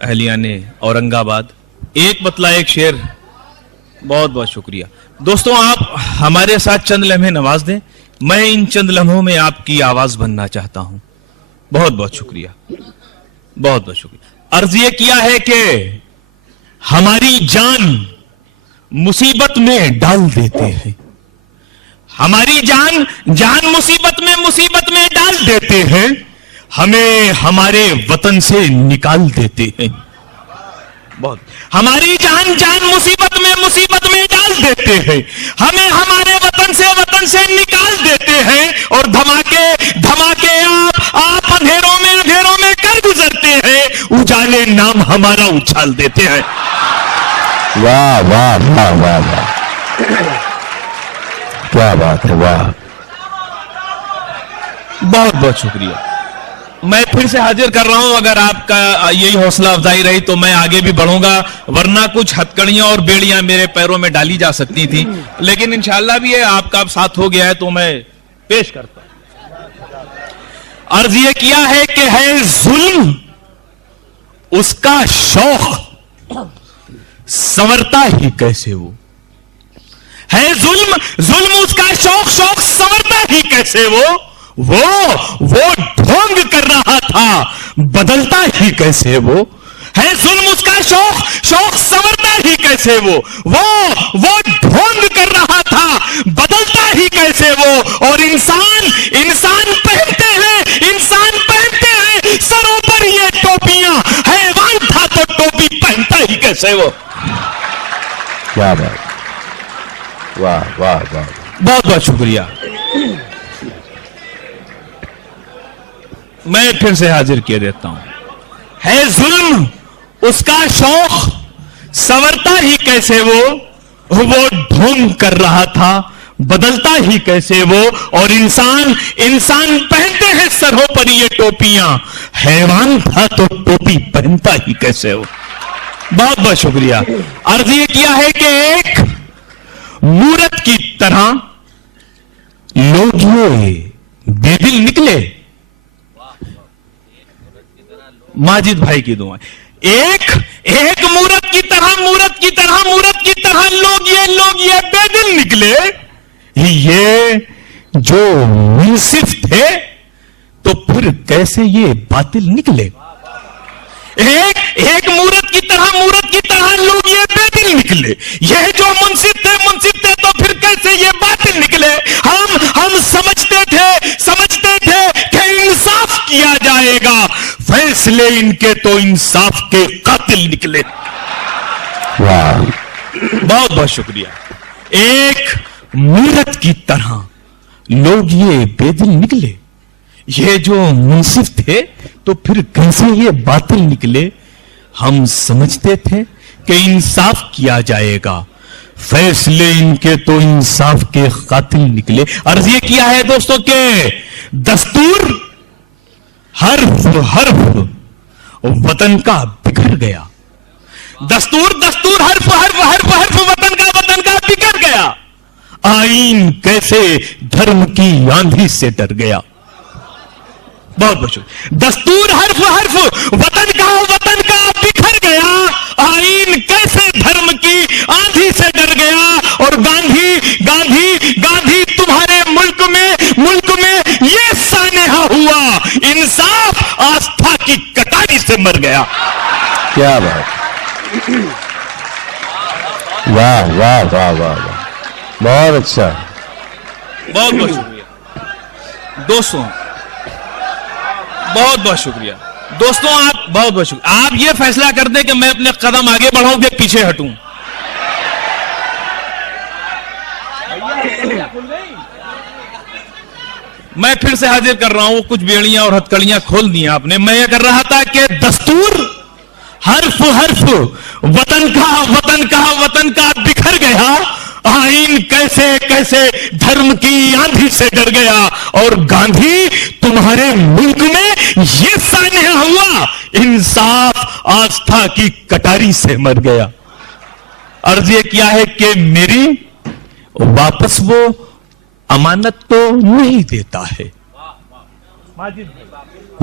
اہلیان اورنگ آباد. ایک مطلع ایک شعر. بہت بہت شکریہ دوستوں, آپ ہمارے ساتھ چند لمحے نواز دیں. میں ان چند لمحوں میں آپ کی آواز بننا چاہتا ہوں. بہت بہت شکریہ, بہت بہت شکریہ. عرض یہ کیا ہے کہ ہماری جان مصیبت میں ڈال دیتے ہیں, ہماری جان مصیبت میں ڈال دیتے ہیں, ہمیں ہمارے وطن سے نکال دیتے ہیں. بہت ہماری جان مصیبت میں ڈال دیتے ہیں, ہمیں ہمارے وطن سے نکال دیتے ہیں, اور دھماکے آپ اندھیروں میں کر گزرتے ہیں, اجالے نام ہمارا اچھال دیتے ہیں. واہ واہ واہ واہ واہ, کیا بات ہے, واہ. بہت بہت شکریہ. میں پھر سے حاضر کر رہا ہوں, اگر آپ کا یہی حوصلہ افزائی رہی تو میں آگے بھی بڑھوں گا, ورنہ کچھ ہتکڑیاں اور بیڑیاں میرے پیروں میں ڈالی جا سکتی تھی, لیکن انشاءاللہ بھی آپ کا ساتھ ہو گیا ہے تو میں پیش کرتا ہوں. عرض یہ کیا ہے کہ ہے ظلم اس کا شوق, سنورتا ہی کیسے وہ ہے. ظلم اس کا شوق سنورتا ہی کیسے وہ ڈھونگ کر رہا تھا, بدلتا ہی کیسے وہ ہے. ظلم اس کا شوق سنورتا ہی کیسے وہ ڈھونگ کر رہا تھا, بدلتا ہی کیسے وہ. اور انسان پہنتے ہیں سروں پر یہ ٹوپیاں, حیوان تھا تو ٹوپی پہنتا ہی کیسے وہ. کیا بات, واہ واہ واہ. بہت بہت شکریہ. میں پھر سے حاضر کیے دیتا ہوں. ہے ظلم اس کا شوق سنورتا ہی کیسے وہ ڈھونگ کر رہا تھا, بدلتا ہی کیسے وہ. اور انسان پہنتے ہیں سروں پر یہ ٹوپیاں, حیوان تھا تو ٹوپی پہنتا ہی کیسے وہ. بہت بہت شکریہ. عرض یہ کیا ہے کہ ایک مورت کی طرح لوگ یہ بے دل نکلے. ماجد بھائی کی دعائیں. ایک مورت کی طرح لوگ یہ بے دل نکلے, یہ جو منصف تھے تو پھر کیسے یہ باطل نکلے. ایک مورت کی طرح لوگ یہ بے دل نکلے, یہ جو منصف تھے تو پھر کیسے یہ باطل نکلے. ہم سمجھتے تھے کہ انصاف کیا جائے گا, فیصلے ان کے تو انصاف کے قاتل نکلے. بہت بہت شکریہ. ایک مورت کی طرح لوگ یہ بے دل نکلے, یہ جو منصف تھے تو پھر کیسے یہ باطل نکلے. ہم سمجھتے تھے کہ انصاف کیا جائے گا, فیصلے ان کے تو انصاف کے قاتل نکلے. عرض یہ کیا ہے دوستوں کہ دستور حرف وطن کا بکھر گیا. دستور حرف وطن کا بکھر گیا. آئین کیسے دھرم کی آندھی سے ڈر گیا. بہت بہت شکریہ. دستور حرف وطن کا بکھر گیا, آئین کیسے دھرم کی آندھی سے ڈر گیا. اور گاندھی تمہارے ملک میں یہ سانحہ ہوا, انصاف آستھا کی کٹاری سے مر گیا. کیا بات, واہ واہ واہ واہ, بہت اچھا. بہت بہت شکریہ دوستوں, بہت بہت شکریہ دوستوں. آپ بہت بہت شکریہ. آپ یہ فیصلہ کر دیں کہ میں اپنے قدم آگے بڑھاؤں کہ پیچھے ہٹوں. میں پھر سے حاضر کر رہا ہوں, کچھ بیڑیاں اور ہتکڑیاں کھول دی آپ نے. میں یہ کر رہا تھا کہ دستور حرف وطن کا بکھر گیا, آئین کیسے دھرم کی آندھی سے ڈر گیا. اور گاندھی تمہارے ملک میں یہ سانحہ ہوا, انصاف آستھا کی کٹاری سے مر گیا. عرض یہ کیا ہے کہ میری واپس وہ امانت تو نہیں دیتا ہے.